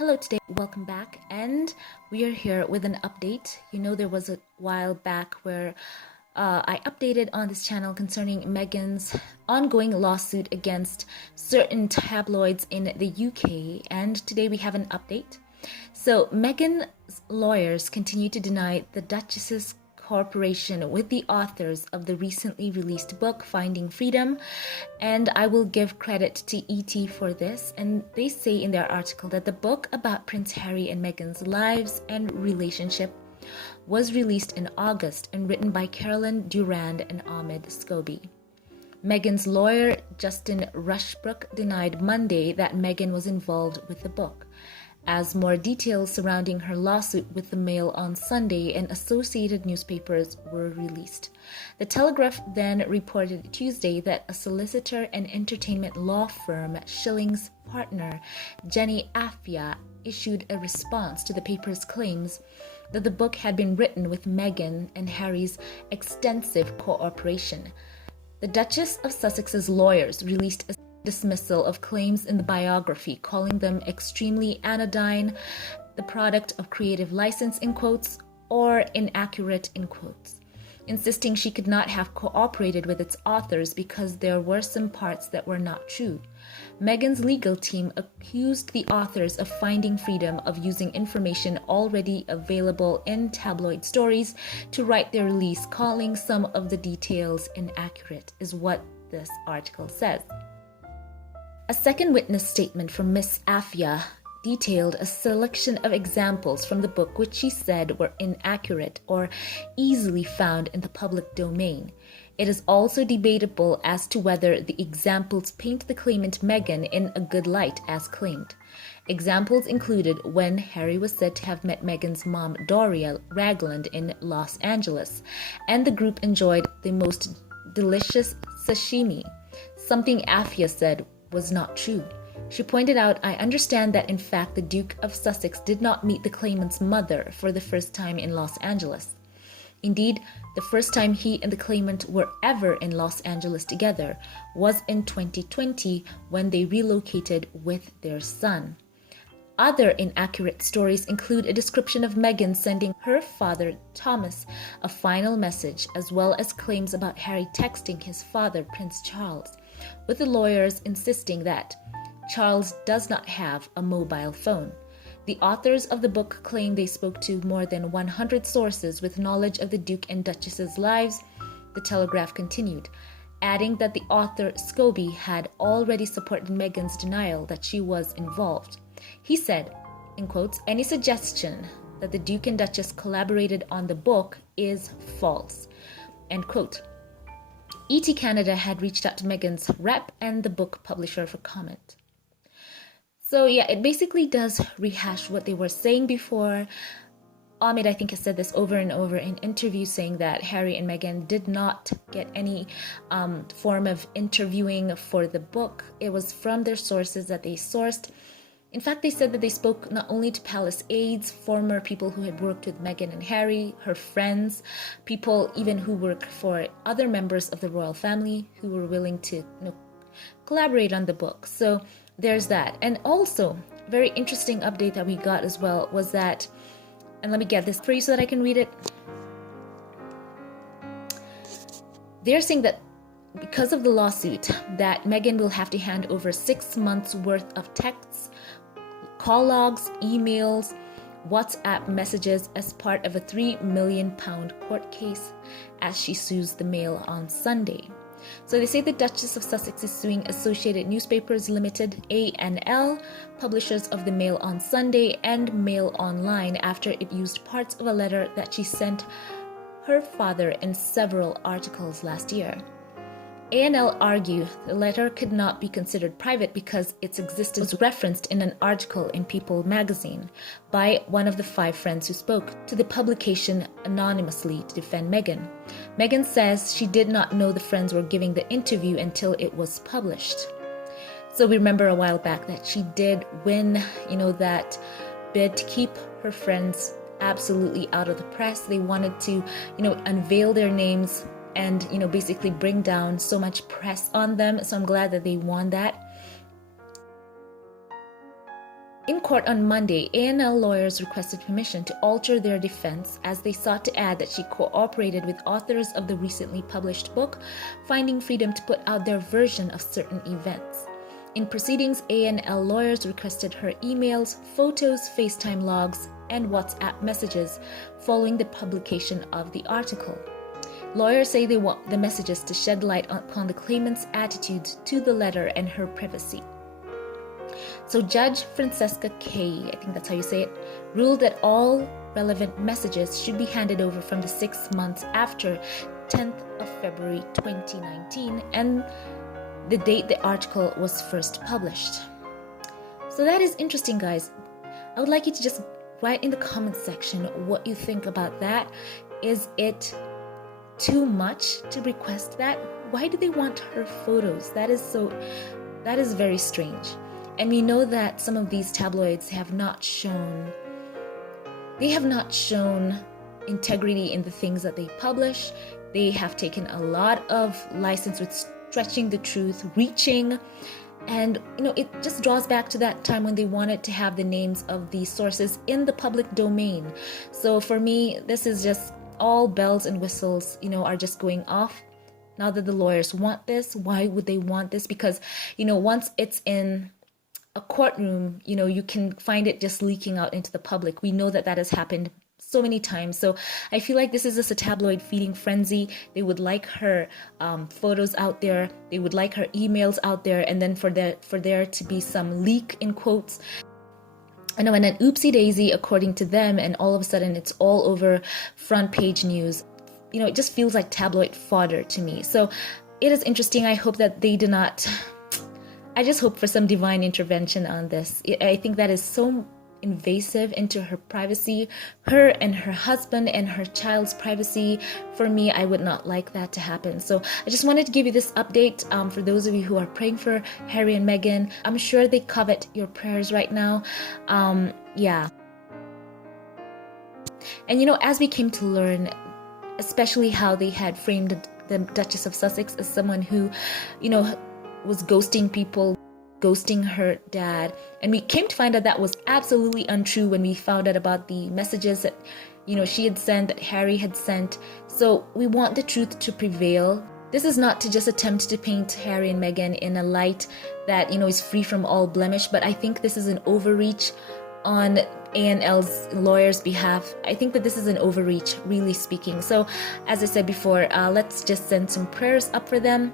Hello today, welcome back, and we are here with an update. There was a while back where I updated on this channel concerning Meghan's ongoing lawsuit against certain tabloids in the UK, and today we have an update. So Meghan's lawyers continue to deny the Duchess's cooperation with the authors of the recently released book Finding Freedom, and I will give credit to ET for this. And they say in their article that the book about Prince Harry and Meghan's lives and relationship was released in August and written by Carolyn Durand and Ahmed Scobie. Meghan's lawyer Justin Rushbrook denied Monday that Meghan was involved with the book, as more details surrounding her lawsuit with the Mail on Sunday and associated newspapers were released. The Telegraph then reported Tuesday that a solicitor and entertainment law firm Schilling's partner, Jenny Afia, issued a response to the paper's claims that the book had been written with Meghan and Harry's extensive cooperation. The Duchess of Sussex's lawyers released a dismissal of claims in the biography, calling them extremely anodyne, the product of creative license in quotes, or inaccurate in quotes, insisting she could not have cooperated with its authors because there were some parts that were not true. Meghan's legal team accused the authors of Finding Freedom of using information already available in tabloid stories to write their release, calling some of the details inaccurate, is what this article says. A second witness statement from Miss Afia detailed a selection of examples from the book which she said were inaccurate or easily found in the public domain. It is also debatable as to whether the examples paint the claimant Meghan in a good light as claimed. Examples included when Harry was said to have met Meghan's mom Doria Ragland in Los Angeles, and the group enjoyed the most delicious sashimi, something Afia said was not true. She pointed out, "I understand that in fact the Duke of Sussex did not meet the claimant's mother for the first time in Los Angeles. Indeed, the first time he and the claimant were ever in Los Angeles together was in 2020 when they relocated with their son." Other inaccurate stories include a description of Meghan sending her father, Thomas, a final message, as well as claims about Harry texting his father, Prince Charles, with the lawyers insisting that Charles does not have a mobile phone. The authors of the book claim they spoke to more than 100 sources with knowledge of the Duke and Duchess's lives, the Telegraph continued, adding that the author Scobie had already supported Meghan's denial that she was involved. He said, in quotes, "Any suggestion that the Duke and Duchess collaborated on the book is false," end quote. ET Canada had reached out to Meghan's rep and the book publisher for comment. So yeah, it basically does rehash what they were saying before. Ahmed, I think, has said this over and over in interviews, saying that Harry and Meghan did not get any form of interviewing for the book. It was from their sources that they sourced. In fact, they said that they spoke not only to palace aides, former people who had worked with Meghan and Harry, her friends, people even who work for other members of the royal family who were willing to collaborate on the book. So there's that. And also, very interesting update that we got as well was that, and let me get this for you so that I can read it. They're saying that because of the lawsuit, that Meghan will have to hand over 6 months worth of texts, call logs, emails, WhatsApp messages as part of a £3 million court case as she sues the Mail on Sunday. So they say the Duchess of Sussex is suing Associated Newspapers Limited, ANL, publishers of the Mail on Sunday and Mail Online, after it used parts of a letter that she sent her father in several articles last year. ANL argue the letter could not be considered private because its existence was referenced in an article in People magazine by one of the 5 friends who spoke to the publication anonymously to defend Meghan. Meghan says she did not know the friends were giving the interview until it was published. So we remember a while back that she did win, that bid to keep her friends absolutely out of the press. They wanted to, unveil their names and basically bring down so much press on them. So I'm glad that they won that. In court on Monday, A&L lawyers requested permission to alter their defense as they sought to add that she cooperated with authors of the recently published book, finding freedom to put out their version of certain events. In proceedings, A&L lawyers requested her emails, photos, FaceTime logs, and WhatsApp messages following the publication of the article. Lawyers say they want the messages to shed light upon the claimant's attitudes to the letter and her privacy. So Judge Francesca Kay, I think that's how you say it, ruled that all relevant messages should be handed over from the 6 months after 10th of February 2019 and the date the article was first published. So that is interesting, guys. I would like you to just write in the comment section what you think about that. Is it too much to request that? Why do they want her photos? That is very strange. And we know that some of these tabloids have not shown integrity in the things that they publish. They have taken a lot of license with stretching the truth, reaching, and it just draws back to that time when they wanted to have the names of the sources in the public domain. So for me, this is just all bells and whistles, are just going off. Now that the lawyers want this, why would they want this? Because, once it's in a courtroom, you can find it just leaking out into the public. We know that has happened so many times. So I feel like this is just a tabloid feeding frenzy. They would like her photos out there. They would like her emails out there. And then for there to be some leak in quotes. And an oopsie daisy, according to them, and all of a sudden it's all over front page news. It just feels like tabloid fodder to me. So it is interesting. I hope that they do not... I just hope for some divine intervention on this. I think that is so invasive into her privacy, her and her husband and her child's privacy. For me, I would not like that to happen. So I just wanted to give you this update for those of you who are praying for Harry and Meghan. I'm sure they covet your prayers right now. Yeah. And as we came to learn, especially how they had framed the Duchess of Sussex as someone who, was ghosting people, ghosting her dad. And we came to find out that was absolutely untrue when we found out about the messages that, she had sent, that Harry had sent. So we want the truth to prevail. This is not to just attempt to paint Harry and Meghan in a light that, is free from all blemish, but I think this is an overreach on A&L's lawyer's behalf. I think that this is an overreach, really speaking. So as I said before, let's just send some prayers up for them,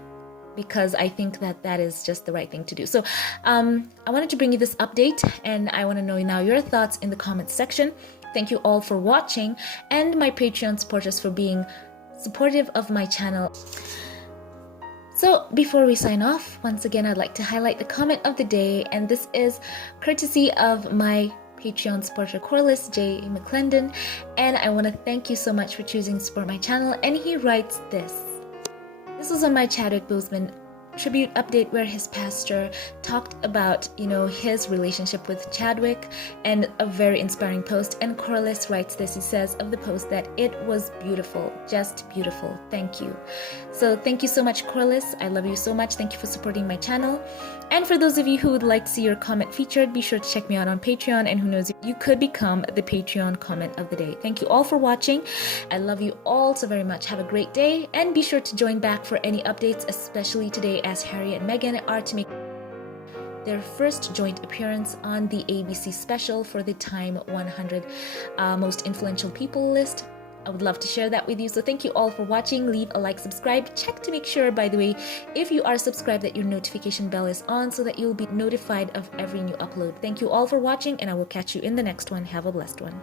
because I think that is just the right thing to do. So I wanted to bring you this update, and I want to know now your thoughts in the comments section. Thank you all for watching, and my Patreon supporters for being supportive of my channel. So before we sign off, once again, I'd like to highlight the comment of the day, and this is courtesy of my Patreon supporter Corliss J. McClendon, and I want to thank you so much for choosing to support my channel. And he writes this. This was on my Chadwick Boseman tribute update where his pastor talked about, his relationship with Chadwick, and a very inspiring post. And Corliss writes this. He says of the post that it was beautiful, just beautiful. Thank you. So thank you so much, Corliss. I love you so much. Thank you for supporting my channel. And for those of you who would like to see your comment featured, be sure to check me out on Patreon, and who knows, you could become the Patreon comment of the day. Thank you all for watching. I love you all so very much. Have a great day, and be sure to join back for any updates, especially today as Harry and Meghan are to make their first joint appearance on the ABC special for the Time 100 Most Influential People list. I would love to share that with you. So thank you all for watching. Leave a like, subscribe. Check to make sure, by the way, if you are subscribed, that your notification bell is on so that you'll be notified of every new upload. Thank you all for watching, and I will catch you in the next one. Have a blessed one.